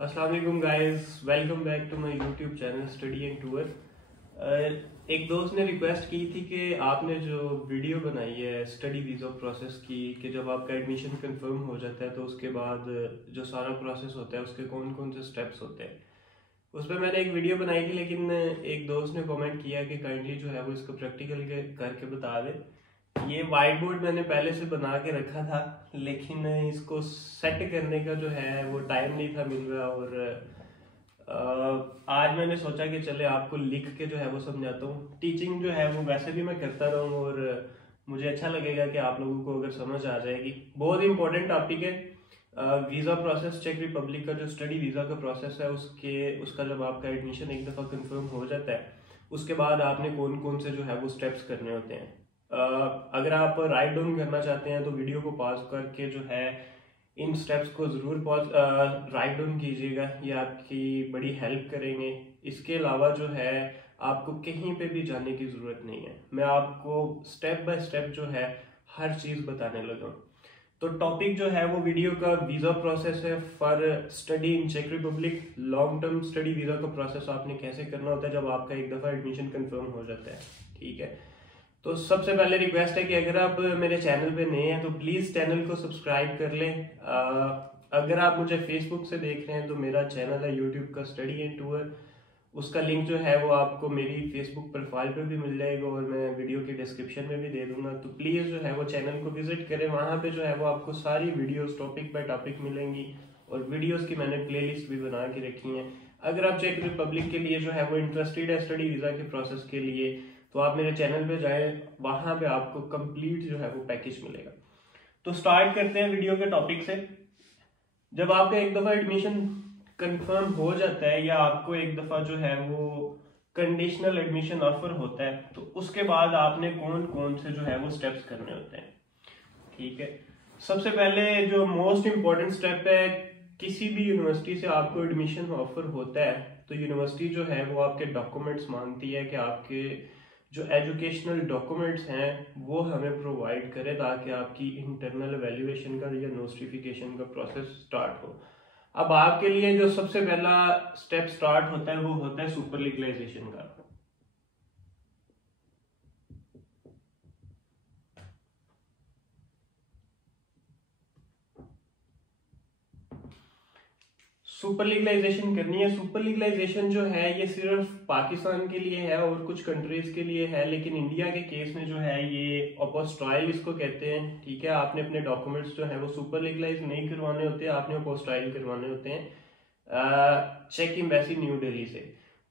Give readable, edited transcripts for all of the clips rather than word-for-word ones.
अस्सलाम वालेकुम guys, welcome back to my YouTube channel study and tour. एक दोस्त ने रिक्वेस्ट की थी कि आपने जो वीडियो बनाई है स्टडी वीज़ा प्रोसेस की कि जब आपका एडमिशन कंफर्म हो जाता है तो उसके बाद जो सारा प्रोसेस होता है उसके कौन कौन से स्टेप्स होते हैं, उस पर मैंने एक वीडियो बनाई थी। लेकिन एक दोस्त ने कमेंट किया कि काइंडली जो है वो इसको प्रैक्टिकल करके बता दे। ये वाइट बोर्ड मैंने पहले से बना के रखा था, लेकिन इसको सेट करने का जो है वो टाइम नहीं था मिल रहा। और आज मैंने सोचा कि चले आपको लिख के जो है वो समझाता हूँ। टीचिंग जो है वो वैसे भी मैं करता रहूँ और मुझे अच्छा लगेगा कि आप लोगों को अगर समझ आ जाएगी। बहुत इंपॉर्टेंट टॉपिक है वीज़ा प्रोसेस। चेक रिपब्लिक का जो स्टडी वीज़ा का प्रोसेस है उसका जब आपका एडमिशन एक दफ़ा कंफर्म हो जाता है उसके बाद आपने कौन कौन से जो है वो स्टेप्स करने होते हैं। अगर आप राइट डाउन करना चाहते हैं तो वीडियो को पॉज करके जो है इन स्टेप्स को ज़रूर राइट डाउन कीजिएगा, ये आपकी बड़ी हेल्प करेंगे। इसके अलावा जो है आपको कहीं पे भी जाने की ज़रूरत नहीं है, मैं आपको स्टेप बाय स्टेप जो है हर चीज़ बताने लगा हूँ। तो टॉपिक जो है वो वीडियो का वीज़ा प्रोसेस है फॉर स्टडी इन चेक Republic. Long term study visa का प्रोसेस आपने कैसे करना होता है जब आपका एक दफ़ा एडमिशन कंफर्म हो जाता है। ठीक है, तो सबसे पहले रिक्वेस्ट है कि अगर आप मेरे चैनल पे नए हैं तो प्लीज़ चैनल को सब्सक्राइब कर लें। अगर आप मुझे फेसबुक से देख रहे हैं तो मेरा चैनल है यूट्यूब का स्टडी एंड टूर, उसका लिंक जो है वो आपको मेरी फेसबुक प्रोफाइल पे भी मिल जाएगा और मैं वीडियो के डिस्क्रिप्शन में भी दे दूंगा। तो प्लीज़ जो है वो चैनल को विजिट करें, वहाँ पे जो है वो आपको सारी वीडियोस टॉपिक बाय टॉपिक मिलेंगी और वीडियोस की मैंने प्लेलिस्ट भी बना के रखी हैं। अगर आप चेक रिपब्लिक के लिए जो है वो इंटरेस्टेड है स्टडी वीज़ा के प्रोसेस के लिए तो आप मेरे चैनल पे जाएं, वहाँ पे आपको कंप्लीट जो है वो पैकेज मिलेगा। तो स्टार्ट करते हैं वीडियो के टॉपिक से। जब आपका एक दफ़ा एडमिशन कंफर्म हो जाता है या आपको एक दफ़ा जो है वो कंडीशनल एडमिशन ऑफर होता है तो उसके बाद आपने कौन कौन से जो है वो स्टेप्स करने होते हैं। ठीक है, सबसे पहले जो मोस्ट इम्पॉर्टेंट स्टेप है, किसी भी यूनिवर्सिटी से आपको एडमिशन ऑफर होता है तो यूनिवर्सिटी जो है वो आपके डॉक्यूमेंट्स मांगती है कि आपके जो एजुकेशनल डॉक्यूमेंट्स हैं वो हमें प्रोवाइड करें ताकि आपकी इंटरनल एवेल्युएशन का या नोटिफिकेशन का प्रोसेस स्टार्ट हो। अब आपके लिए जो सबसे पहला स्टेप स्टार्ट होता है वो होता है सुपर लीगलाइजेशन का। सुपर लीगलाइजेशन करनी है। सुपर लीगलाइजेशन जो है ये सिर्फ पाकिस्तान के लिए है और कुछ कंट्रीज के लिए है, लेकिन इंडिया के केस में जो है ये अपोस्टाइल इसको कहते हैं। ठीक है, आपने अपने डॉक्यूमेंट्स जो है वो सुपर लीगलाइज नहीं करवाने होते, आपने अपोस्टाइल करवाने होते हैं चेक एम्बेसी न्यू दिल्ली से।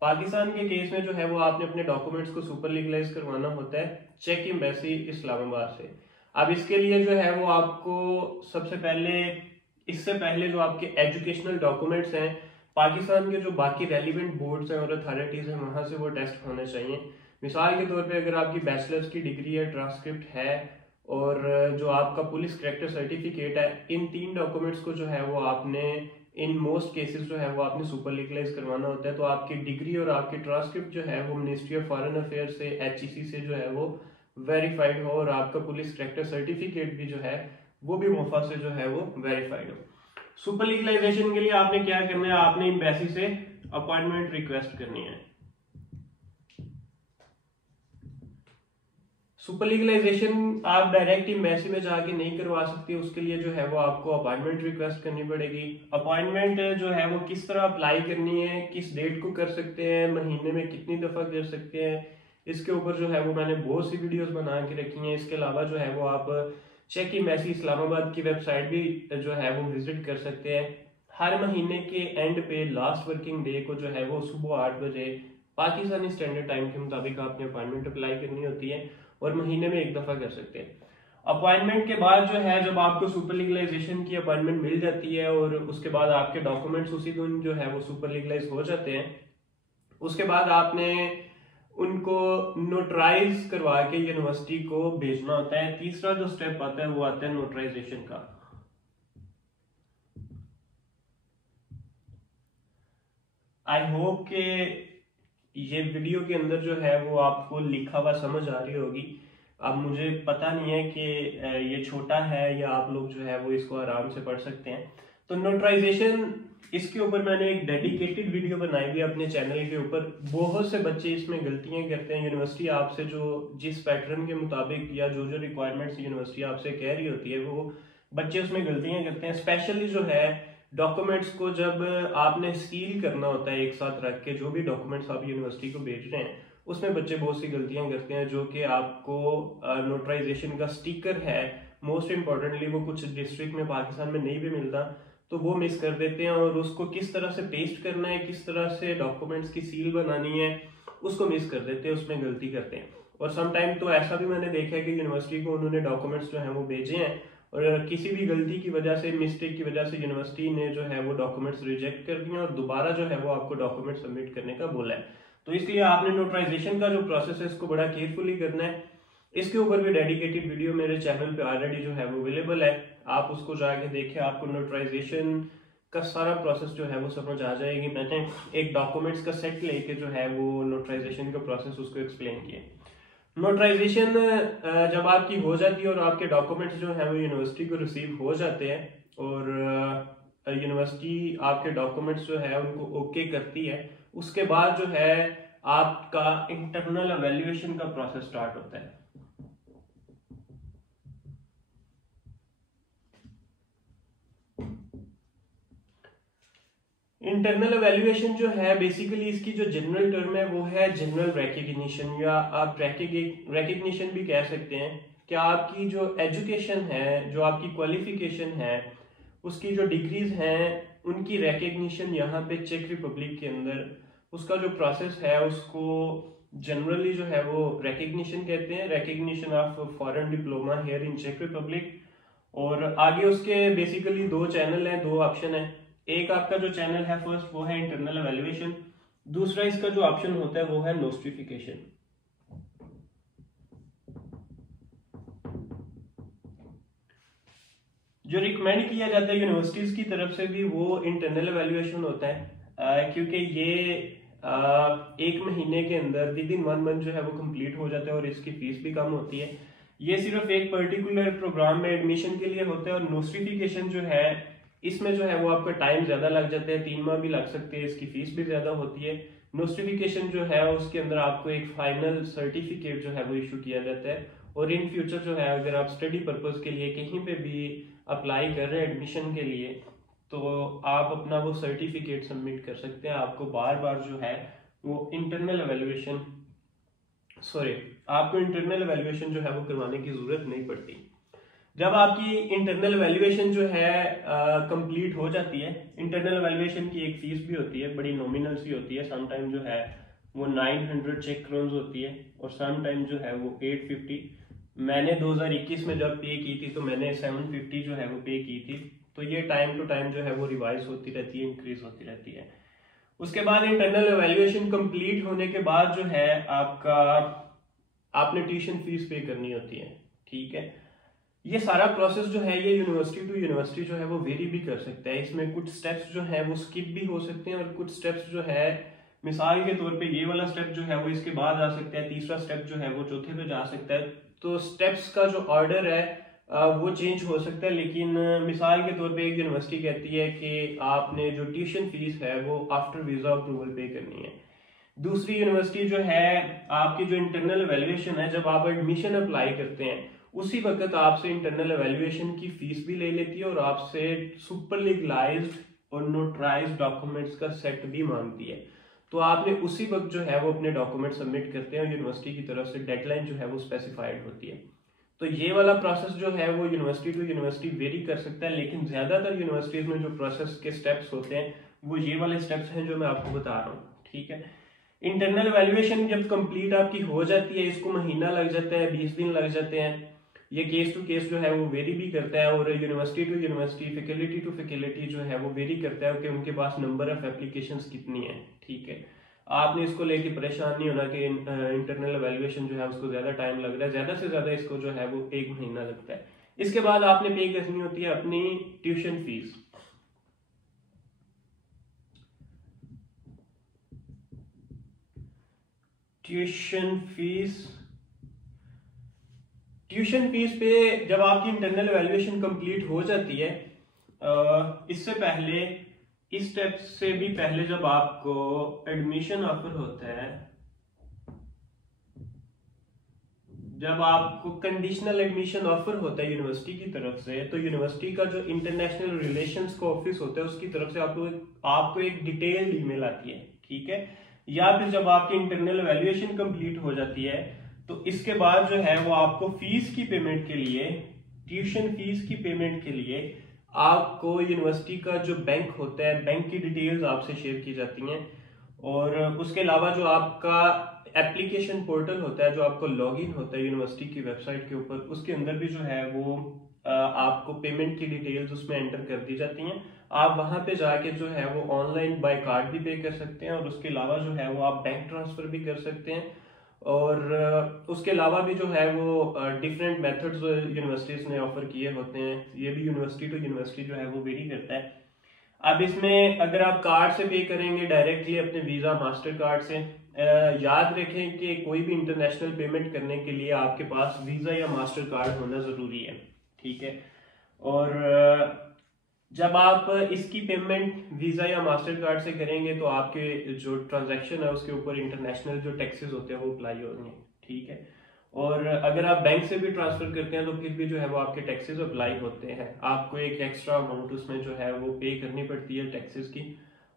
पाकिस्तान के केस में जो है वो आपने अपने डॉक्यूमेंट्स को सुपर लीगलाइज करवाना होता है चेक एम्बेसी इस्लामाबाद से। अब इसके लिए जो है वो आपको सबसे पहले, इससे पहले जो आपके एजुकेशनल डॉक्यूमेंट्स हैं पाकिस्तान के जो बाकी रेलिवेंट बोर्ड्स हैं और अथॉरिटीज हैं वहां से वो टेस्ट होने चाहिए। मिसाल के तौर पे अगर आपकी बैचलर्स की डिग्री है, ट्रांसक्रिप्ट है और जो आपका पुलिस करेक्टर सर्टिफिकेट है, इन तीन डॉक्यूमेंट्स को जो है वो आपने इन मोस्ट केसेस जो है वो आपने सुपर लीगलाइज करवाना होता है। तो आपकी डिग्री और आपकी ट्रांसक्रिप्ट जो है वो मिनिस्ट्री ऑफ फॉरेन अफेयर से, HEC से जो है वो वेरीफाइड हो और आपका पुलिस करेक्टर सर्टिफिकेट भी जो है वो भी मोफा से जो है वो वेरीफाइड हो। सुपर लीगलाइजेशन के लिए आपने क्या करना है, आपने एम्बेसी से अपॉइंटमेंट रिक्वेस्ट करनी है। सुपर लीगलाइजेशन आप डायरेक्ट एम्बेसी में जाके नहीं करवा सकते, उसके लिए जो है वो आपको अपॉइंटमेंट रिक्वेस्ट करनी पड़ेगी। अपॉइंटमेंट जो है वो किस तरह अप्लाई करनी है, किस डेट को कर सकते हैं, महीने में कितनी दफा कर सकते हैं, इसके ऊपर जो है वो मैंने बहुत सी वीडियोस बना के रखी हैं। इसके अलावा जो है वो आप चेक एम्बेसी इस्लामाबाद की वेबसाइट भी जो है वो विजिट कर सकते हैं। हर महीने के एंड पे लास्ट वर्किंग डे को जो है वो सुबह 8 बजे पाकिस्तानी स्टैंडर्ड टाइम के मुताबिक आपने अपॉइंटमेंट अप्लाई करनी होती है और महीने में एक दफा कर सकते हैं। अपॉइंटमेंट के बाद जो है जब आपको सुपर लीगलाइजेशन की अपॉइंटमेंट मिल जाती है और उसके बाद आपके डॉक्यूमेंट्स उसी दिन जो है वो सुपर लीगलाइज हो जाते हैं, उसके बाद आपने उनको नोटराइज करवा के यूनिवर्सिटी को भेजना होता है। तीसरा जो स्टेप आता है वो आता है नोटराइजेशन का। आई होप के ये वीडियो के अंदर जो है वो आपको लिखा हुआ समझ आ रही होगी। अब मुझे पता नहीं है कि ये छोटा है या आप लोग जो है वो इसको आराम से पढ़ सकते हैं। तो नोटराइजेशन, इसके ऊपर मैंने एक डेडिकेटेड वीडियो बनाई हुई अपने चैनल के ऊपर। बहुत से बच्चे इसमें गलतियां करते हैं। यूनिवर्सिटी आपसे जो जिस पैटर्न के मुताबिक या जो जो रिक्वायरमेंट्स यूनिवर्सिटी आपसे कह रही होती है, वो बच्चे उसमें गलतियां करते हैं। स्पेशली जो है डॉक्यूमेंट्स को जब आपने सील करना होता है एक साथ रख के, जो भी डॉक्यूमेंट्स आप यूनिवर्सिटी को भेज रहे हैं, उसमें बच्चे बहुत सी गलतियां करते हैं, जो कि आपको नोटराइजेशन का स्टिकर है, मोस्ट इंपॉर्टेंटली वो कुछ डिस्ट्रिक्ट में पाकिस्तान में नहीं भी मिलता, तो वो मिस कर देते हैं। और उसको किस तरह से पेस्ट करना है, किस तरह से डॉक्यूमेंट्स की सील बनानी है, उसको मिस कर देते हैं, उसमें गलती करते हैं। और सम टाइम तो ऐसा भी मैंने देखा है कि यूनिवर्सिटी को उन्होंने डॉक्यूमेंट्स जो है वो भेजे हैं, और किसी भी गलती की वजह से, मिस्टेक की वजह से यूनिवर्सिटी ने जो है वो डॉक्यूमेंट्स रिजेक्ट कर दिए और दोबारा जो है वो आपको डॉक्यूमेंट सबमिट करने का बोला है। तो इसलिए आपने नोटराइजेशन का जो प्रोसेस है इसको बड़ा केयरफुली करना है। इसके ऊपर भी डेडिकेटेड वीडियो मेरे चैनल पे ऑलरेडी जो है वो अवेलेबल है, आप उसको जाके देखें, आपको नोटराइजेशन का सारा प्रोसेस जो है वो समझ आ जाएगी। मैंने एक डॉक्यूमेंट्स का सेट लेके जो है वो नोटराइजेशन का प्रोसेस उसको एक्सप्लेन किया। नोटराइजेशन जब आपकी हो जाती है और आपके डॉक्यूमेंट्स जो है वो यूनिवर्सिटी को रिसीव हो जाते हैं, और यूनिवर्सिटी आपके डॉक्यूमेंट्स जो है उनको ओके करती है, उसके बाद जो है आपका इंटरनल एवेल्युएशन का प्रोसेस स्टार्ट होता है। इंटरनल एवेल्युएशन जो है बेसिकली इसकी जो जनरल टर्म है वो है जनरल रिकग्निशन, या आप रिकग्निशन भी कह सकते हैं। कि आपकी जो एजुकेशन है, जो आपकी क्वालिफिकेशन है, उसकी जो डिग्रीज हैं, उनकी रिकग्निशन यहाँ पे चेक रिपब्लिक के अंदर उसका जो प्रोसेस है उसको जनरली जो है वो रिकग्निशन कहते हैं, recognition of foreign diploma here in चेक रिपब्लिक। और आगे उसके बेसिकली दो चैनल हैं, दो ऑप्शन है। एक आपका जो चैनल है फर्स्ट वो है इंटरनल एवेल्युएशन, दूसरा इसका जो ऑप्शन होता है वो है नोस्टिफिकेशन। जो रिकमेंड किया जाता है यूनिवर्सिटीज की तरफ से भी वो इंटरनल एवेल्युएशन होता है, क्योंकि ये एक महीने के अंदर विद इन 1 मंथ जो है वो कंप्लीट हो जाता है और इसकी फीस भी कम होती है। ये सिर्फ एक पर्टिकुलर प्रोग्राम में एडमिशन के लिए होता है। और नोस्टिफिकेशन जो है इसमें जो है वो आपका टाइम ज्यादा लग जाता है, 3 माह भी लग सकते हैं, इसकी फीस भी ज्यादा होती है। नोस्टिफिकेशन जो है उसके अंदर आपको एक फाइनल सर्टिफिकेट जो है वो इशू किया जाता है, और इन फ्यूचर जो है अगर आप स्टडी पर्पज के लिए कहीं पे भी अप्लाई कर रहे हैं एडमिशन के लिए, तो आप अपना वो सर्टिफिकेट सबमिट कर सकते हैं। आपको बार बार जो है वो इंटरनल एवेल्युएशन जो है वो करवाने की जरूरत नहीं पड़ती। जब आपकी इंटरनल एवेल्युएशन जो है कंप्लीट हो जाती है, इंटरनल एवेल्युएशन की एक फीस भी होती है, बड़ी नॉमिनल सी होती है। सम टाइम जो है वो 900 चेक क्रोन्स होती है, और सम टाइम जो है वो 850। मैंने 2021 में जब पे की थी तो मैंने 750 जो है वो पे की थी। तो ये टाइम टू टाइम जो है वो रिवाइज होती रहती है, इंक्रीज होती रहती है। उसके बाद इंटरनल एवेल्युएशन कंप्लीट होने के बाद जो है आपने ट्यूशन फीस पे करनी होती है, ठीक है। ये सारा प्रोसेस जो है ये यूनिवर्सिटी टू यूनिवर्सिटी जो है वो वेरी भी कर सकता है। इसमें कुछ स्टेप्स जो है वो स्किप भी हो सकते हैं, और कुछ स्टेप्स जो है मिसाल के तौर पे ये वाला स्टेप जो है वो इसके बाद आ सकता है, तीसरा स्टेप जो है वो चौथे पे जा सकता है। तो स्टेप्स का जो ऑर्डर है वो चेंज हो सकता है। लेकिन मिसाल के तौर पे एक यूनिवर्सिटी कहती है कि आपने जो ट्यूशन फीस है वो आफ्टर वीजा अप्रूवल पे करनी है। दूसरी यूनिवर्सिटी जो है आपकी जो इंटरनल एवेल्युएशन है, जब आप एडमिशन अप्लाई करते हैं उसी वक्त आपसे इंटरनल एवेल्युएशन की फीस भी ले लेती है, और आपसे सुपर लीगलाइज्ड और नोटराइज्ड डॉक्यूमेंट्स का सेट भी मांगती है। तो आपने उसी वक्त जो है वो अपने डॉक्यूमेंट सबमिट करते हैं, और यूनिवर्सिटी की तरफ से डेडलाइन जो है वो स्पेसिफाइड होती है। तो ये वाला प्रोसेस जो है वो यूनिवर्सिटी टू यूनिवर्सिटी वेरी कर सकता है, लेकिन ज्यादातर यूनिवर्सिटीज में जो प्रोसेस के स्टेप्स होते हैं वो ये वाले स्टेप्स हैं जो मैं आपको बता रहा हूँ, ठीक है। इंटरनल एवेल्युएशन जब कंप्लीट आपकी हो जाती है, इसको महीना लग जाता है, 20 दिन लग जाते हैं। ये केस टू केस जो है वो वेरी भी करता है, और university to university, faculty to faculty जो है वो वेरी करता है कि उनके पास नंबर ऑफ एप्लीकेशंस कितनी है, ठीक है। आपने इसको लेके परेशान नहीं होना कि इंटरनल एवेल्युएशन जो है उसको ज्यादा टाइम लग रहा है। ज्यादा से ज्यादा इसको जो है वो 1 महीना लगता है। इसके बाद आपने पे करनी होती है अपनी ट्यूशन फीस। ट्यूशन फीस पे जब आपकी इंटरनल एवेल्युएशन कंप्लीट हो जाती है, इससे पहले, इस स्टेप से भी पहले, जब आपको एडमिशन ऑफर होता है, जब आपको कंडीशनल एडमिशन ऑफर होता है यूनिवर्सिटी की तरफ से, तो यूनिवर्सिटी का जो इंटरनेशनल रिलेशंस का ऑफिस होता है उसकी तरफ से आपको एक डिटेल्ड ईमेल आती है, ठीक है। या फिर जब आपकी इंटरनल वैल्यूएशन कंप्लीट हो जाती है, तो इसके बाद जो है वो आपको फीस की पेमेंट के लिए, ट्यूशन फीस की पेमेंट के लिए आपको यूनिवर्सिटी का जो बैंक होता है, बैंक की डिटेल्स आपसे शेयर की जाती हैं। और उसके अलावा जो आपका एप्लीकेशन पोर्टल होता है, जो आपको लॉगिन होता है यूनिवर्सिटी की वेबसाइट के ऊपर, उसके अंदर भी जो है वो आपको पेमेंट की डिटेल्स उसमें एंटर कर दी जाती हैं। आप वहां पे जाके जो है वो ऑनलाइन बाय कार्ड भी पे कर सकते हैं, और उसके अलावा जो है वो आप बैंक ट्रांसफर भी कर सकते हैं। और उसके अलावा भी जो है वो डिफरेंट मेथड्स यूनिवर्सिटीज ने ऑफर किए होते हैं। ये भी यूनिवर्सिटी टू यूनिवर्सिटी जो है वो वेरी करता है। अब इसमें अगर आप कार्ड से पे करेंगे डायरेक्टली अपने वीजा मास्टर कार्ड से, याद रखें कि कोई भी इंटरनेशनल पेमेंट करने के लिए आपके पास वीजा या मास्टर कार्ड होना जरूरी है, ठीक है। और जब आप इसकी पेमेंट वीजा या मास्टर कार्ड से करेंगे तो आपके जो ट्रांजैक्शन है उसके ऊपर इंटरनेशनल जो टैक्सेस होते हैं वो अप्लाई होंगे, ठीक है। और अगर आप बैंक से भी ट्रांसफर करते हैं तो फिर भी जो है वो आपके टैक्सेस अप्लाई होते हैं, आपको एक एक्स्ट्रा अमाउंट उसमें जो है वो पे करनी पड़ती है टैक्सेस की।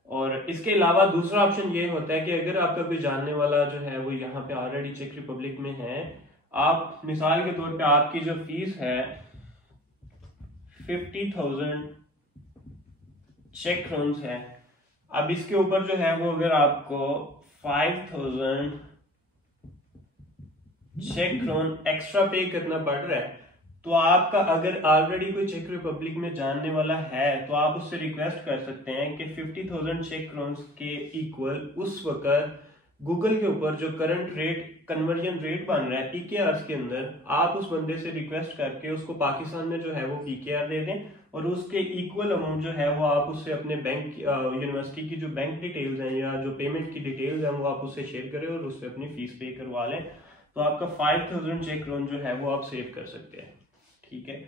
और इसके अलावा दूसरा ऑप्शन ये होता है कि अगर आपका कोई जानने वाला जो है वो यहाँ पे ऑलरेडी चेक रिपब्लिक में है, आप मिसाल के तौर पे आपकी जो फीस है 50,000 चेक क्रोन्स है, अब इसके ऊपर जो है वो अगर आपको 5,000 चेक क्रोन एक्स्ट्रा पे करना पड़ रहा है, तो आपका अगर ऑलरेडी कोई चेक रिपब्लिक में जानने वाला है तो आप उससे रिक्वेस्ट कर सकते हैं कि 50,000 चेक क्रोन्स के इक्वल उस वक्त गूगल के ऊपर जो करंट रेट, कन्वर्जन रेट बन रहा है पीकेआर के अंदर, आप उस बंदे से रिक्वेस्ट करके उसको पाकिस्तान में जो है वो पीकेआर दे दें, और उसके इक्वल अमाउंट जो है वो आप उससे अपने बैंक, यूनिवर्सिटी की जो बैंक डिटेल्स हैं या जो पेमेंट की डिटेल्स हैं वो आप उससे शेयर करें और उससे अपनी फीस पे करवा लें, तो आपका 5,000 चेक क्रोन जो है वो आप सेव कर सकते हैं, ठीक है।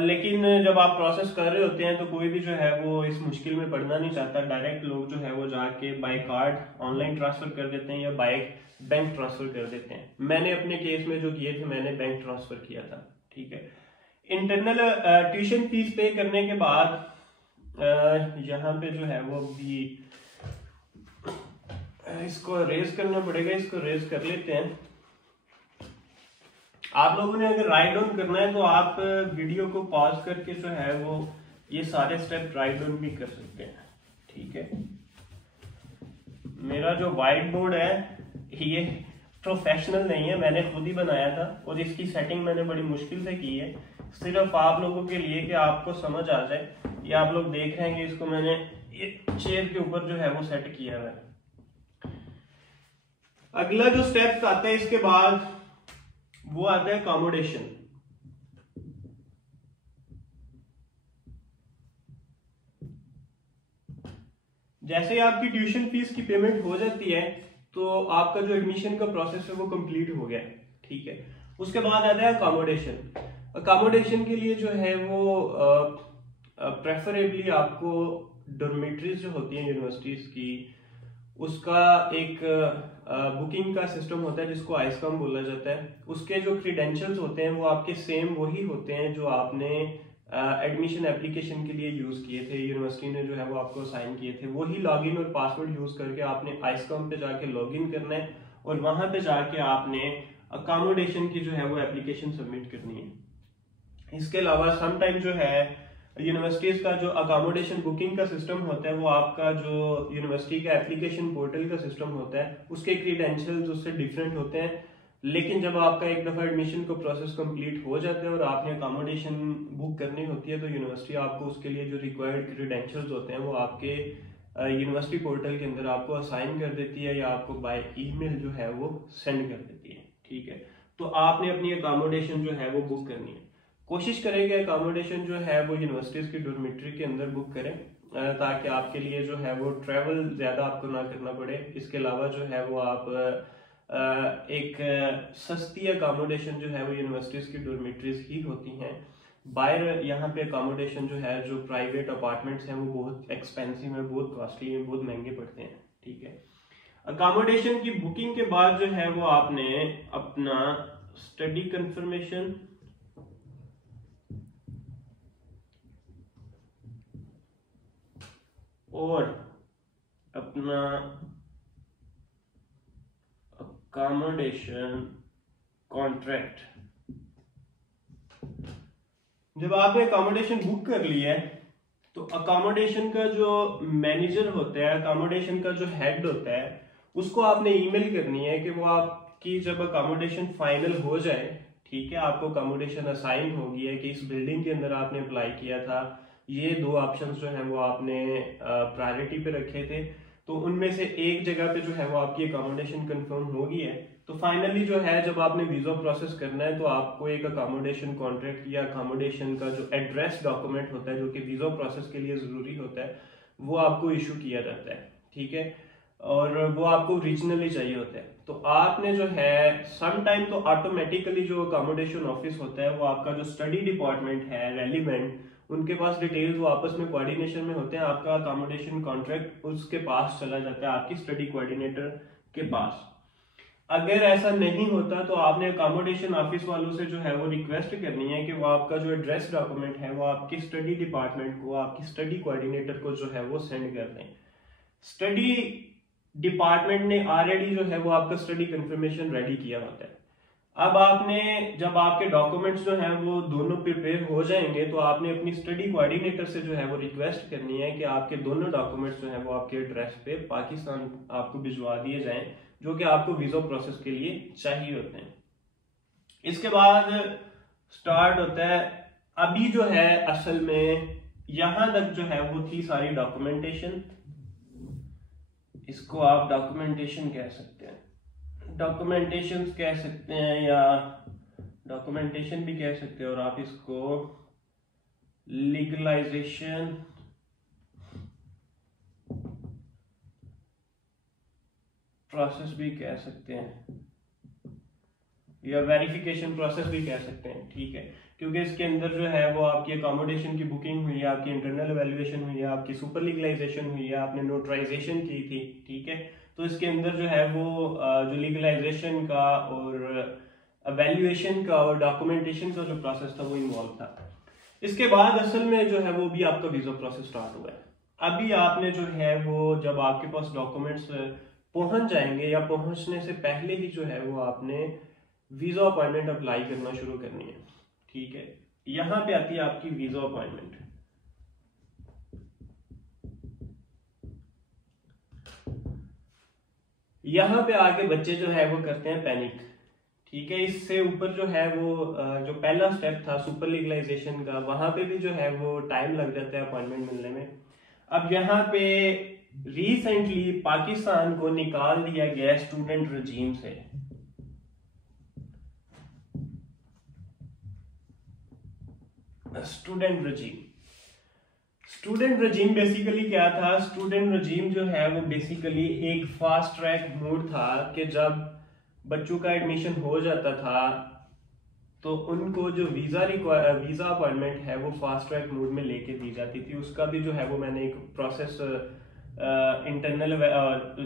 लेकिन जब आप प्रोसेस कर रहे होते हैं तो कोई भी जो है वो इस मुश्किल में पड़ना नहीं चाहता, डायरेक्ट लोग जो है वो जाके बाय कार्ड ऑनलाइन ट्रांसफर कर देते हैं या बाय बैंक ट्रांसफर कर देते हैं। मैंने अपने केस में जो किए थे मैंने बैंक ट्रांसफर किया था, ठीक है। इंटरनल ट्यूशन फीस पे करने के बाद यहाँ पे जो है वो भी इसको रेज करना पड़ेगा, इसको रेज कर लेते हैं। आप लोगों ने अगर राइट डाउन करना है तो आप वीडियो को पॉज करके जो है वो ये सारे स्टेप राइट डाउन भी कर सकते हैं, ठीक है। मेरा जो व्हाइट बोर्ड है ये प्रोफेशनल नहीं है, मैंने खुद ही बनाया था और इसकी सेटिंग मैंने बड़ी मुश्किल से की है, सिर्फ आप लोगों के लिए कि आपको समझ आ जाए। ये आप लोग देख रहे हैं इसको मैंने ये चेयर के ऊपर जो है वो सेट किया है। अगला जो स्टेप आता है इसके बाद वो आता है अकोमोडेशन। जैसे ही आपकी ट्यूशन फीस की पेमेंट हो जाती है तो आपका जो एडमिशन का प्रोसेस है वो कंप्लीट हो गया, ठीक है। उसके बाद आता है अकोमोडेशन। अकोमोडेशन के लिए जो है वो प्रेफरेबली आपको डॉर्मेट्रीज जो होती हैं यूनिवर्सिटीज की, उसका एक बुकिंग का सिस्टम होता है जिसको आइसकॉम बोला जाता है। उसके जो क्रीडेंशियल्स होते हैं वो आपके सेम वही होते हैं जो आपने एडमिशन एप्लीकेशन के लिए यूज किए थे, यूनिवर्सिटी ने जो है वो आपको असाइन किए थे, वही लॉगिन और पासवर्ड यूज करके आपने आइसकॉम पे जाके लॉगिन करना है और वहां पे जाके आपने अकोमोडेशन की जो है वो एप्लीकेशन सबमिट करनी है। इसके अलावा समटाइम जो है यूनिवर्सिटीज का जो अकोमोडेशन बुकिंग का सिस्टम होता है वो आपका जो यूनिवर्सिटी का एप्लीकेशन पोर्टल का सिस्टम होता है उसके क्रीडेंशियल्स उससे डिफरेंट होते हैं। लेकिन जब आपका एक दफा एडमिशन का प्रोसेस कंप्लीट हो जाता है और आपने अकोमोडेशन बुक करनी होती है तो यूनिवर्सिटी आपको उसके लिए जो रिक्वायर्ड क्रीडेंशियल्स होते हैं वो आपके यूनिवर्सिटी पोर्टल के अंदर आपको असाइन कर देती है या आपको बाय ईमेल जो है वो सेंड कर देती है, ठीक है। तो आपने अपनी अकोमोडेशन जो है वो बुक करनी है। कोशिश करें कि अकोमोडेशन जो है वो यूनिवर्सिटीज की डॉर्मेट्री के अंदर बुक करें ताकि आपके लिए जो है वो ट्रैवल ज़्यादा आपको ना करना पड़े। इसके अलावा जो है वो आप एक सस्ती अकोमोडेशन जो है वो यूनिवर्सिटीज की डॉर्मेट्रीज ही होती हैं बाहर यहाँ पे अकोमोडेशन जो है, जो प्राइवेट अपार्टमेंट्स हैं वो बहुत एक्सपेंसिव है, बहुत कॉस्टली है, बहुत महंगे पड़ते हैं। ठीक है, अकोमोडेशन की बुकिंग के बाद जो है वो आपने अपना स्टडी कंफर्मेशन और अपना अकोमोडेशन कॉन्ट्रैक्ट, जब आपने अकोमोडेशन बुक कर लिया है तो अकोमोडेशन का जो मैनेजर होता है, अकोमोडेशन का जो हेड होता है, उसको आपने ईमेल करनी है कि वो आपकी जब अकोमोडेशन फाइनल हो जाए, ठीक है, आपको अकोमोडेशन असाइन हो गई है कि इस बिल्डिंग के अंदर आपने अप्लाई किया था, ये दो ऑप्शंस जो है वो आपने प्रायोरिटी पे रखे थे, तो उनमें से एक जगह पे जो है वो आपकी अकोमोडेशन कंफर्म हो गई है, तो फाइनली जो है जब आपने वीजा प्रोसेस करना है तो आपको एक अकोमोडेशन कॉन्ट्रैक्ट या अकोमोडेशन का जो एड्रेस डॉक्यूमेंट होता है, जो कि वीजा प्रोसेस के लिए जरूरी होता है, वो आपको इशू किया जाता है। ठीक है, और वो आपको ओरिजिनली चाहिए होता है। तो आपने जो है सम टाइम तो ऑटोमेटिकली जो अकोमोडेशन ऑफिस होता है, वो आपका जो स्टडी डिपार्टमेंट है रेलिवेंट, उनके पास डिटेल्स वो आपस में कोऑर्डिनेशन में होते हैं, आपका अकोमोडेशन कॉन्ट्रैक्ट उसके पास चला जाता है, आपकी स्टडी कोऑर्डिनेटर के पास। अगर ऐसा नहीं होता तो आपने अकोमोडेशन ऑफिस वालों से जो है वो रिक्वेस्ट करनी है कि वो आपका जो एड्रेस डॉक्यूमेंट है वो आपकी स्टडी डिपार्टमेंट को, आपकी स्टडी कोऑर्डिनेटर को जो है वो सेंड कर दें। स्टडी डिपार्टमेंट ने ऑलरेडी जो है वो आपका स्टडी कंफर्मेशन रेडी किया होता है। अब आपने जब आपके डॉक्यूमेंट्स जो हैं वो दोनों प्रिपेयर हो जाएंगे तो आपने अपनी स्टडी कोऑर्डिनेटर से जो है वो रिक्वेस्ट करनी है कि आपके दोनों डॉक्यूमेंट्स जो हैं वो आपके एड्रेस पे पाकिस्तान आपको भिजवा दिए जाएं, जो कि आपको वीजा प्रोसेस के लिए चाहिए होते हैं। इसके बाद स्टार्ट होता है, अभी जो है असल में यहां तक जो है वो थी सारी डॉक्यूमेंटेशन, इसको आप डॉक्यूमेंटेशन कह सकते हैं, डॉक्यूमेंटेशन कह सकते हैं या डॉक्यूमेंटेशन भी कह सकते हैं, और आप इसको लीगलाइजेशन प्रोसेस भी कह सकते हैं या वेरिफिकेशन प्रोसेस भी कह सकते हैं। ठीक है, क्योंकि इसके अंदर जो है वो आपकी अकोमोडेशन की बुकिंग हुई है, आपकी इंटरनल एवेल्युएशन हुई है, आपकी सुपर लीगलाइजेशन हुई है, आपने नोटराइजेशन की थी। ठीक है, तो इसके अंदर जो है वो जो लीगलाइजेशन का और एवेल्युएशन का और डॉक्यूमेंटेशन का जो प्रोसेस था वो इन्वॉल्व था। इसके बाद असल में जो है वो भी आपका वीजा प्रोसेस स्टार्ट हुआ है। अभी आपने जो है वो जब आपके पास डॉक्यूमेंट्स पहुंच जाएंगे या पहुंचने से पहले ही जो है वो आपने वीजा अपॉइंटमेंट अप्लाई करना शुरू करनी है। ठीक है, यहां पे आती है आपकी वीजा अपॉइंटमेंट। यहां पे आके बच्चे जो है वो करते हैं पैनिक। ठीक है, इससे ऊपर जो है वो जो पहला स्टेप था सुपर लीगलाइजेशन का, वहां पे भी जो है वो टाइम लग जाता है अपॉइंटमेंट मिलने में। अब यहाँ पे रिसेंटली पाकिस्तान को निकाल दिया गया स्टूडेंट रजीम से। स्टूडेंट रजीम बेसिकली क्या था? स्टूडेंट रजीम जो है वो बेसिकली एक फास्ट ट्रैक मोड था कि जब बच्चों का एडमिशन हो जाता था तो उनको जो वीजा अपॉइंटमेंट है वो फास्ट ट्रैक मोड में लेके दी जाती थी। उसका भी जो है वो मैंने एक प्रोसेस इंटरनल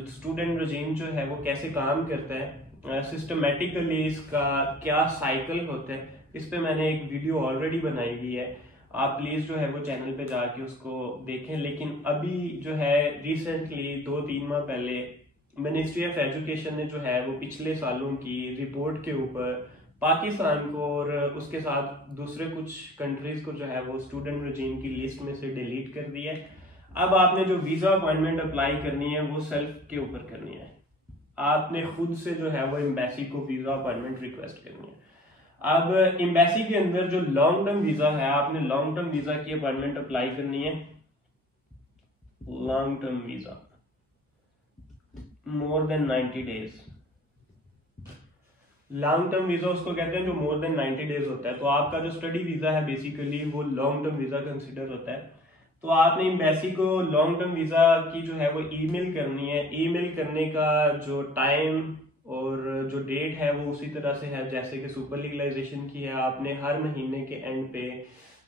स्टूडेंट रजीम जो है वो कैसे काम करता है सिस्टमेटिकली, इसका क्या साइकिल होता है, इस पे मैंने एक वीडियो ऑलरेडी बनाई हुई है, आप प्लीज जो है वो चैनल पे जाके उसको देखें। लेकिन अभी जो है रिसेंटली 2-3 माह पहले मिनिस्ट्री ऑफ एजुकेशन ने जो है वो पिछले सालों की रिपोर्ट के ऊपर पाकिस्तान को और उसके साथ दूसरे कुछ कंट्रीज को जो है वो स्टूडेंट रजीम की लिस्ट में से डिलीट कर दिया है। अब आपने जो वीजा अपॉइंटमेंट अप्लाई करनी है वो सेल्फ के ऊपर करनी है, आपने खुद से जो है वो एम्बेसी को वीजा अपॉइंटमेंट रिक्वेस्ट करनी है। अब एम्बेसी के अंदर जो लॉन्ग टर्म वीजा है, आपने लॉन्ग टर्म वीजा की अपॉइंटमेंट अप्लाई करनी है। Long term visa more than 90 days, long term visa उसको कहते हैं जो मोर देन 90 डेज होता है। तो आपका जो स्टडी वीजा है बेसिकली वो लॉन्ग टर्म वीजा कंसिडर होता है। तो आपने एम्बेसी को लॉन्ग टर्म वीजा की जो है वो ईमेल करनी है। ईमेल करने का जो टाइम और जो डेट है वो उसी तरह से है जैसे कि सुपर लीगलाइजेशन की है। आपने हर महीने के एंड पे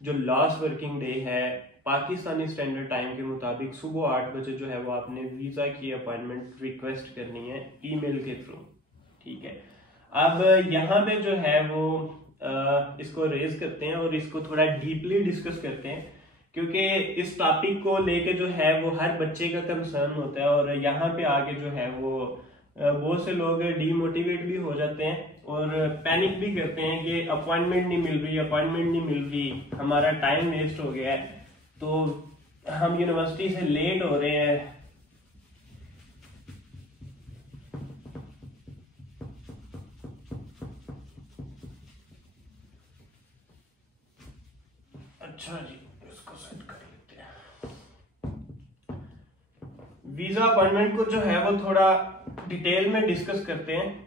जो लास्ट वर्किंग डे है पाकिस्तानी स्टैंडर्ड टाइम के मुताबिक सुबह 8 बजे जो है वो आपने वीज़ा की अपॉइंटमेंट रिक्वेस्ट करनी है ईमेल के थ्रू। ठीक है, अब यहाँ पे जो है वो इसको रेज करते हैं और इसको थोड़ा डीपली डिस्कस करते हैं, क्योंकि इस टॉपिक को लेके जो है वो हर बच्चे का कंसर्न होता है और यहाँ पे आके जो है वो बहुत से लोग डीमोटिवेट भी हो जाते हैं और पैनिक भी करते हैं कि अपॉइंटमेंट नहीं मिल रही, अपॉइंटमेंट नहीं मिल रही, हमारा टाइम वेस्ट हो गया है, तो हम यूनिवर्सिटी से लेट हो रहे हैं। अच्छा जी, इसको सेट कर लेते हैं। वीजा अपॉइंटमेंट को जो है वो थोड़ा डिटेल में डिस्कस करते हैं।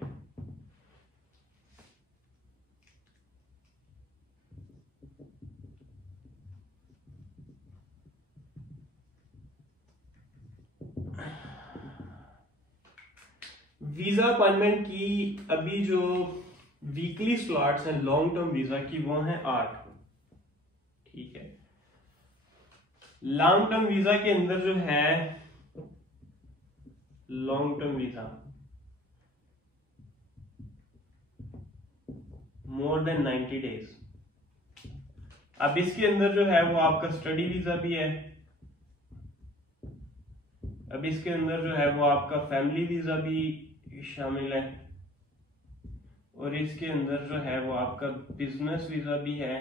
वीजा अपॉइंटमेंट की अभी जो वीकली स्लॉट्स हैं लॉन्ग टर्म वीजा की वो हैं 8। ठीक है, लॉन्ग टर्म वीजा के अंदर जो है long term visa more than 90 days. अब इसके अंदर जो है वो आपका स्टडी वीजा भी है, अब इसके अंदर जो है वो आपका फैमिली वीजा भी शामिल है और इसके अंदर जो है वो आपका बिजनेस वीजा भी है।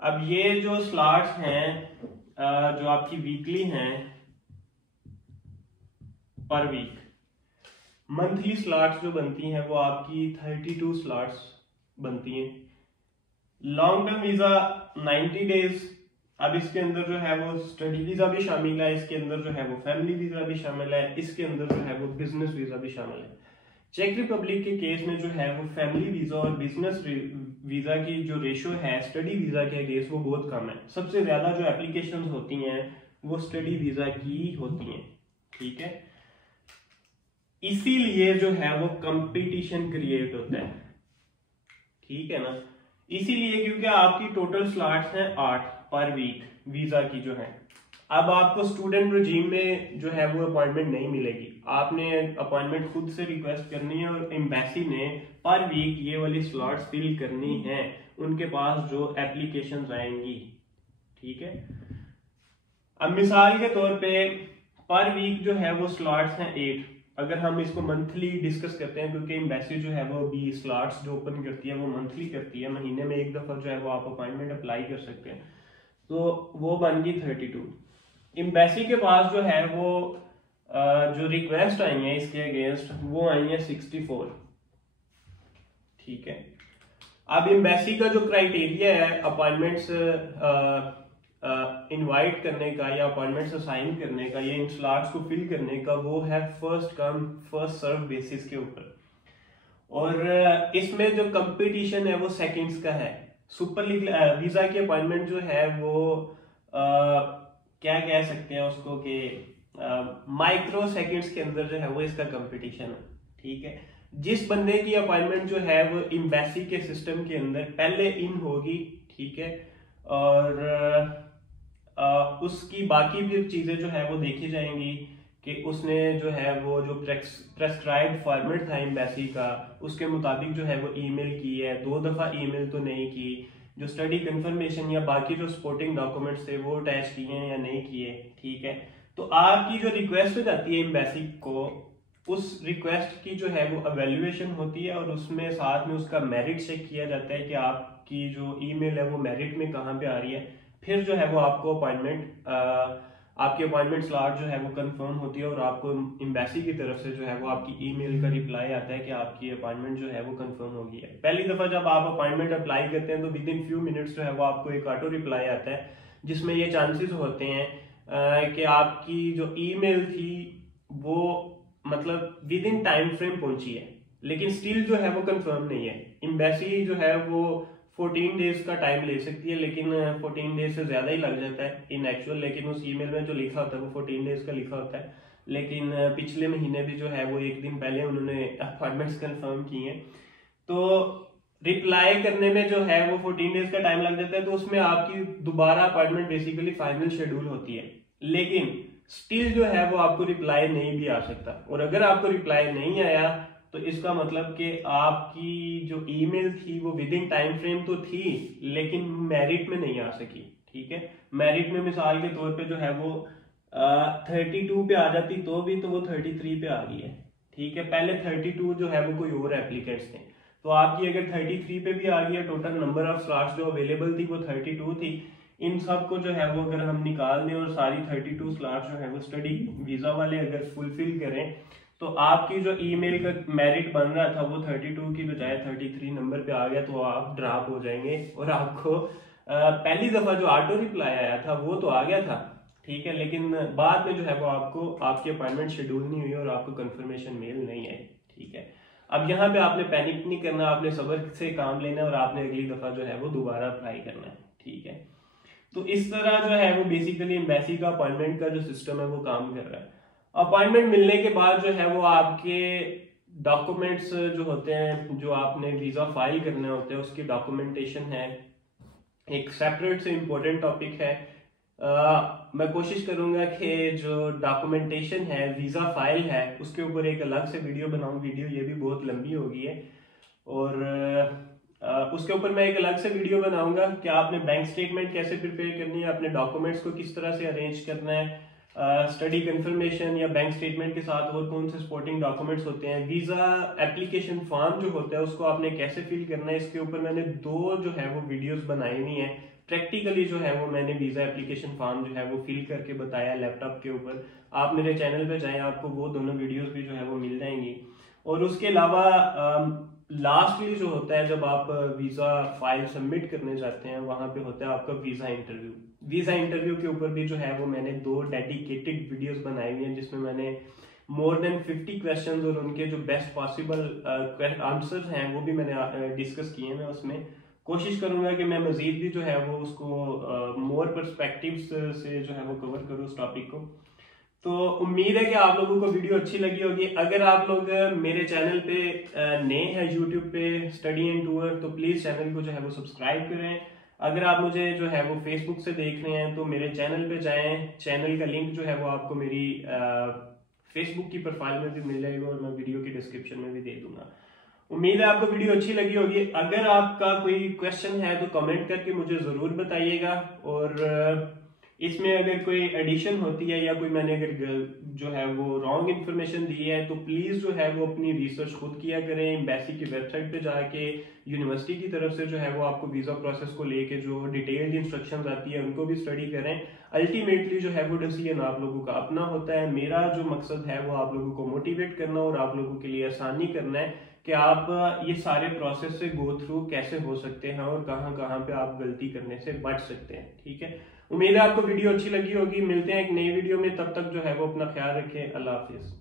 अब ये जो स्लॉट्स हैं जो आपकी वीकली हैं पर वीक, मंथली स्लॉट्स जो बनती हैं वो आपकी 32 स्लॉट्स बनती हैं। लॉन्ग टर्म वीजा 90 डेज, अब इसके अंदर जो है वो स्टडी वीजा भी शामिल है, इसके अंदर जो है वो फैमिली वीजा भी शामिल है, इसके अंदर जो है वो बिजनेस वीजा भी शामिल है। चेक रिपब्लिक के केस में जो है वो फैमिली वीजा और बिजनेस वीजा की जो रेशो है स्टडी वीजा के अगेंस्ट वो बहुत कम है। सबसे ज्यादा जो एप्लीकेशंस होती हैं वो स्टडी वीजा की होती हैं। ठीक है, इसीलिए जो है वो कंपटीशन क्रिएट होता है। ठीक है ना, इसीलिए क्योंकि आपकी टोटल स्लॉट्स हैं 8 पर वीक वीजा की जो है। अब आपको स्टूडेंट रजीम में जो है वो अपॉइंटमेंट नहीं मिलेगी, आपने अपॉइंटमेंट खुद से रिक्वेस्ट करनी है और एम्बेसी ने पर वीक ये वाली स्लॉट्स फिल करनी है उनके पास जो एप्लीकेशंस आएंगी। ठीक है, अब मिसाल के तौर पे पर वीक जो है वो स्लॉट्स हैं 8। अगर हम इसको मंथली डिस्कस करते हैं, क्योंकि एम्बेसी जो है वो भी स्लॉट्स जो ओपन करती है वो मंथली करती है, महीने में एक दफा जो है वो आप अपॉइंटमेंट अप्लाई कर सकते हैं, तो वो बन गई 32। एम्बेसी के पास जो है वो जो रिक्वेस्ट आई है इसके अगेंस्ट वो आई है 64। ठीक है, अब एम्बेसी का जो क्राइटेरिया है अपॉइंटमेंट्स इनवाइट करने का या अपॉइंटमेंट्स असाइन करने का या इन स्लॉट्स को फिल करने का, वो है first come first serve basis के ऊपर। और इसमें जो कंपटीशन है वो सेकंड्स का है। सुपर वीजा की अपॉइंटमेंट जो है वो क्या कह सकते हैं उसको कि माइक्रो सेकंड्स के अंदर जो है वो इसका कंपटीशन है। ठीक है, जिस बंदे की अपॉइंटमेंट जो है वो एम्बेसी के सिस्टम के अंदर पहले इन होगी, ठीक है, और उसकी बाकी भी चीजें जो है वो देखी जाएंगी कि उसने जो है वो जो प्रेस्क्राइब्ड फॉर्मेट था एम्बेसी का उसके मुताबिक जो है वो ईमेल की है, 2 दफा ईमेल तो नहीं की, जो स्टडी कंफर्मेशन या बाकी जो सपोर्टिंग डॉक्यूमेंट्स थे वो अटैच किए हैं या नहीं किए। ठीक है, तो आपकी जो रिक्वेस्ट जाती है एम्बेसी को, उस रिक्वेस्ट की जो है वो एवेल्युएशन होती है और उसमें साथ में उसका मेरिट चेक किया जाता है कि आपकी जो ईमेल है वो मेरिट में कहाँ पे आ रही है। फिर जो है वो आपको आपकी अपॉइंटमेंट स्लॉट जो है वो कंफर्म होती है और आपको एम्बेसी की तरफ से जो है वो आपकी ईमेल का रिप्लाई आता है कि आपकी अपॉइंटमेंट जो है वो कंफर्म हो गई है। पहली दफा जब आप अपॉइंटमेंट अप्लाई करते हैं तो विद इन फ्यू मिनट्स जो है वो आपको एक ऑटो रिप्लाई आता है जिसमें ये चांसेस होते हैं कि आपकी जो ईमेल थी वो मतलब विद इन टाइम फ्रेम पहुंची है, लेकिन स्टिल जो है वो कंफर्म नहीं है। एम्बेसी जो है वो 14 डेज का टाइम ले सकती है, लेकिन 14 डेज से ज्यादा ही लग जाता है इन एक्चुअल, लेकिन उस ईमेल में जो लिखा होता है वो 14 डेज का लिखा होता है। लेकिन पिछले महीने भी जो है वो एक दिन पहले उन्होंने अपॉइंटमेंट्स कंफर्म की हैं। तो रिप्लाई करने में जो है वो 14 डेज का टाइम लग जाता है, तो उसमें आपकी दोबारा अपॉइंटमेंट बेसिकली फाइनल शेड्यूल होती है, लेकिन स्टिल जो है वो आपको रिप्लाई नहीं भी आ सकता। और अगर आपको रिप्लाई नहीं आया तो इसका मतलब कि आपकी जो ईमेल थी वो विद इन टाइम फ्रेम तो थी, लेकिन मेरिट में नहीं आ सकी। ठीक है, मेरिट में मिसाल के तौर पे जो है वो 32 पे आ जाती तो भी, तो वो 33 पे आ गई है। ठीक है, पहले 32 जो है वो कोई और एप्लीकेंट्स थे, तो आपकी अगर 33 पे भी आ गई है, टोटल नंबर ऑफ स्लॉट्स जो अवेलेबल थी वो 32 थी, इन सब को जो है वो अगर हम निकाल दें और सारी 32 स्लॉट्स जो है वो स्टडी वीजा वाले अगर फुलफिल करें, तो आपकी जो ईमेल का मेरिट बन रहा था वो 32 की बजाय 33 नंबर पे आ गया, तो आप ड्रॉप हो जाएंगे। और आपको पहली दफा जो ऑटो रिप्लाई आया था वो तो आ गया था, ठीक है, लेकिन बाद में जो है वो आपको आपकी अपॉइंटमेंट शेड्यूल नहीं हुई और आपको कंफर्मेशन मेल नहीं आई। ठीक है, अब यहाँ पे आपने पैनिक नहीं करना, आपने सब्र से काम लेना और आपने अगली दफा जो है वो दोबारा अप्लाई करना है। ठीक है, तो इस तरह जो है वो बेसिकली एम्बेसी का अपॉइंटमेंट का जो सिस्टम है वो काम कर रहा है। अपॉइंटमेंट मिलने के बाद जो है वो आपके डॉक्यूमेंट्स जो होते हैं, जो आपने वीजा फाइल करने होते हैं, उसकी डॉक्यूमेंटेशन है, एक सेपरेट से इम्पोर्टेंट टॉपिक है। मैं कोशिश करूंगा कि जो डॉक्यूमेंटेशन है, वीजा फाइल है, उसके ऊपर एक अलग से वीडियो बनाऊं। वीडियो ये भी बहुत लंबी होगी है, और उसके ऊपर मैं एक अलग से वीडियो बनाऊंगा कि आपने बैंक स्टेटमेंट कैसे प्रिपेयर करनी है, अपने डॉक्यूमेंट्स को किस तरह से अरेंज करना है, स्टडी कंफर्मेशन या बैंक स्टेटमेंट के साथ और कौन से सपोर्टिंग डॉक्यूमेंट्स होते हैं, वीजा एप्लीकेशन फॉर्म जो होता है उसको आपने कैसे फिल करना है। इसके ऊपर मैंने 2 जो है वो वीडियोस बनाई हुई हैं, प्रैक्टिकली जो है वो मैंने वीजा एप्लीकेशन फॉर्म जो है वो फिल करके बताया लैपटॉप के ऊपर। आप मेरे चैनल पे जाएं, आपको वो दोनों वीडियोस भी जो है वो मिल जाएंगी। और उसके अलावा लास्टली जो होता है, जब आप वीजा फाइल सबमिट करने जाते हैं, वहां पे होता है आपका वीजा इंटरव्यू। वीजा इंटरव्यू के ऊपर भी जो है वो मैंने 2 डेडिकेटेड वीडियोस बनाई हुई हैं, जिसमें मैंने मोर देन 50 क्वेश्चंस और उनके जो बेस्ट पॉसिबल आंसर्स हैं वो भी मैंने डिस्कस किए हैं। उसमें कोशिश करूंगा कि मैं मजीद भी जो है वो उसको मोर पर्सपेक्टिव्स से जो है वो कवर करूँ उस टॉपिक को। तो उम्मीद है कि आप लोगों को वीडियो अच्छी लगी होगी। अगर आप लोग मेरे चैनल पे नए हैं यूट्यूब पे स्टडी एंड टूर, तो प्लीज चैनल को जो है वो सब्सक्राइब करें। अगर आप मुझे जो है वो फेसबुक से देख रहे हैं तो मेरे चैनल पे जाएं, चैनल का लिंक जो है वो आपको मेरी फेसबुक की प्रोफाइल में भी मिल जाएगा और मैं वीडियो की डिस्क्रिप्शन में भी दे दूंगा। उम्मीद है आपको वीडियो अच्छी लगी होगी। अगर आपका कोई क्वेश्चन है तो कमेंट करके मुझे जरूर बताइएगा, और इसमें अगर कोई एडिशन होती है या कोई मैंने अगर जो है वो रॉन्ग इन्फॉर्मेशन दी है, तो प्लीज जो है वो अपनी रिसर्च खुद किया करें। एम्बेसी की वेबसाइट पे जाके यूनिवर्सिटी की तरफ से जो है वो आपको वीजा प्रोसेस को लेके जो डिटेल्ड इंस्ट्रक्शंस आती है उनको भी स्टडी करें। अल्टीमेटली जो है वो डिसीजन आप लोगों का अपना होता है। मेरा जो मकसद है वो आप लोगों को मोटिवेट करना और आप लोगों के लिए आसानी करना है कि आप ये सारे प्रोसेस से गो थ्रू कैसे हो सकते हैं और कहाँ कहाँ पे आप गलती करने से बच सकते हैं। ठीक है, उम्मीद है आपको वीडियो अच्छी लगी होगी। मिलते हैं एक नई वीडियो में, तब तक जो है वो अपना ख्याल रखें। अल्लाह हाफिज।